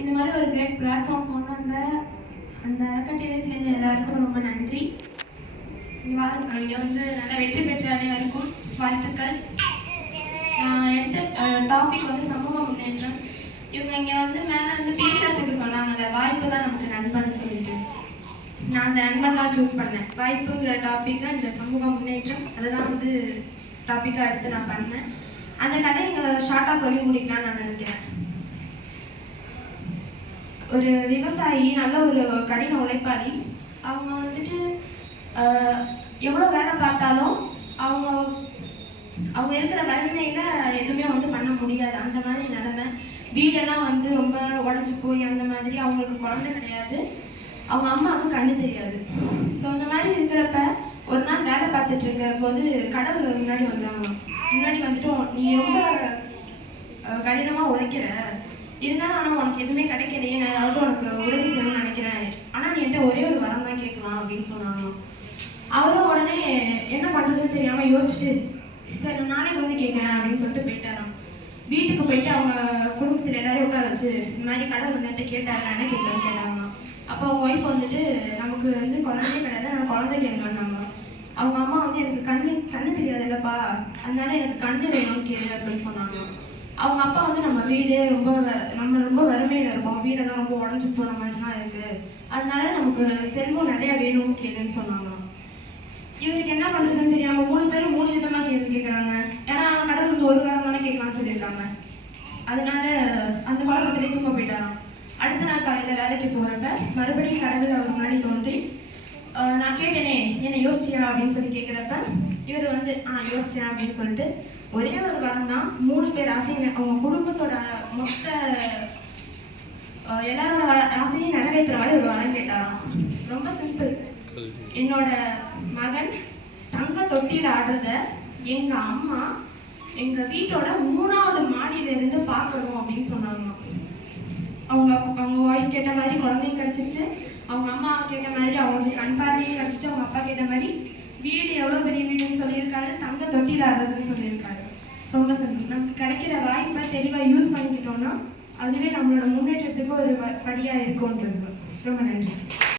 இந்த மாதிரி ஒரு கிரேட் பிளாட்ஃபார்ம் கொண்டு வந்த அந்த அறக்கட்டளையை சேர்ந்த எல்லாருக்கும் ரொம்ப நன்றி. இங்கே வந்து நல்லா வெற்றி பெற்ற அனைவருக்கும் வாழ்த்துக்கள். நான் எடுத்த டாபிக் வந்து சமூக முன்னேற்றம். இவங்க இங்கே வந்து மேலே வந்து பேசுறதுக்கு சொன்னாங்க, அந்த வாய்ப்பு தான் நமக்கு நண்பன் சொல்லிட்டு. நான் அந்த நண்பன் தான் சூஸ் பண்ணேன். வாய்ப்புங்கிற டாப்பிக்கை இந்த சமூக முன்னேற்றம் அதுதான் வந்து டாப்பிக்காக எடுத்து நான் பண்ணேன். அந்த கதை இங்கே ஷார்ட்டாக சொல்லி முடிக்கலாம்னு நான் நினைக்கிறேன். ஒரு விவசாயி, நல்ல ஒரு கடின உழைப்பாளி. அவங்க வந்துட்டு எவ்வளோ வேலை பார்த்தாலும் அவங்க அவங்க இருக்கிற வறுமையில எதுவுமே வந்து பண்ண முடியாது. அந்த மாதிரி நிலைமை. வீடெல்லாம் வந்து ரொம்ப உடஞ்சி போய் அந்த மாதிரி. அவங்களுக்கு குழந்தை கிடையாது, அவங்க அம்மாவுக்கு கண்ணு தெரியாது. ஸோ அந்த மாதிரி இருக்கிறப்ப ஒரு நாள் வேலை பார்த்துட்டு இருக்கிற போது கடவுள் முன்னாடி வந்தாங்க. முன்னாடி வந்துட்டு நீ ரொம்ப கடினமாக உழைக்கிற, இருந்தாலும் ஆனால் உனக்கு எதுவுமே கிடைக்கலையே, நான் ஏதாவது உனக்கு உதவி செய்யணும்னு நினைக்கிறேன், ஆனால் நீ என்கிட்ட ஒரே ஒரு வரம் தான் கேட்கலாம் அப்படின்னு சொன்னாங்க. அவரும் உடனே என்ன பண்ணுறதுன்னு தெரியாமல் யோசிச்சுட்டு, சரி நான் நாளைக்கு வந்து கேட்குறேன் அப்படின்னு சொல்லிட்டு போயிட்டாராம். வீட்டுக்கு போயிட்டு அவங்க குடும்பத்தில் எல்லாரும் உட்கார வச்சு இந்த மாதிரி கடவுள் வந்துட்டு கேட்டாங்க, என்ன கேட்டாங்க. அப்போ அவங்க ஒய்ஃப் வந்துட்டு, நமக்கு வந்து குழந்தையே கிடையாது, நான் குழந்தை கேட்கணுன்னாங்க. அவங்க அம்மா வந்து எனக்கு கண்ணு தெரியாது இல்லைப்பா, அதனால எனக்கு கண்ணு வேணும்னு கேளு அப்படின்னு சொன்னாங்க. அவங்க அப்பா வந்து நம்ம வீடு நம்ம ரொம்ப வறுமையில் இருக்கோம், வீடெல்லாம் ரொம்ப உடஞ்சி போன மாதிரிலாம் இருக்குது, அதனால நமக்கு செல்வம் நிறையா வேணும்னு கேளுன்னு சொன்னாங்க. இவருக்கு என்ன பண்ணுறதுன்னு தெரியாமல் 3 பேரும் 3 விதமாக கேள்வி கேட்குறாங்க. ஏன்னா கடவுள் வந்து ஒரு வாரம் தானே கேட்கலான்னு சொல்லியிருக்காங்க. அதனால அந்த குழப்பத்திலே தூங்க போயிட்டாராம். அடுத்த நாள் காலையில் வேலைக்கு போகிறப்ப மறுபடியும் கடவுள் அவர் முன்னாடி தோன்றி, நான் கேட்டேனே என்ன யோசிச்சியா அப்படின்னு சொல்லி கேட்குறப்ப இவர் வந்து யோசிச்சேன் அப்படின்னு சொல்லிட்டு ஒரே ஒரு வாரம் தான் 3 பேர் ஆசையை, அவங்க குடும்பத்தோட மொத்த எல்லாரோட ஆசையும் நிறைவேற்றுற மாதிரி ஒரு வாரம் கேட்டாராம். ரொம்ப சிம்பிள். என்னோட மகன் தங்க தொட்டியில் ஆடுறத எங்கள் அம்மா எங்கள் வீட்டோட 3வது மாடியிலிருந்து பார்க்கணும் அப்படின்னு சொன்னாங்க. அவங்க ஒய்ஃப் கேட்ட மாதிரி குழந்தையும் கிடச்சிச்சு, அவங்க அம்மா கேட்ட மாதிரி அவங்களுக்கு கண் பார்வையும் கிடச்சிச்சு, அவங்க அப்பா கேட்ட மாதிரி வீடு எவ்வளோ பெரிய வீடுன்னு சொல்லியிருக்காரு, தங்க தொட்டியில் ஆடுறதுன்னு சொல்லியிருக்காரு. ரொம்ப சிம்பிள். நமக்கு கிடைக்கிற வாய்ப்பை தெளிவாக யூஸ் பண்ணிக்கிட்டோம்னா அதுவே நம்மளோட முன்னேற்றத்துக்கு ஒரு படியாக இருக்கும்ன்றது. ரொம்ப நன்றி.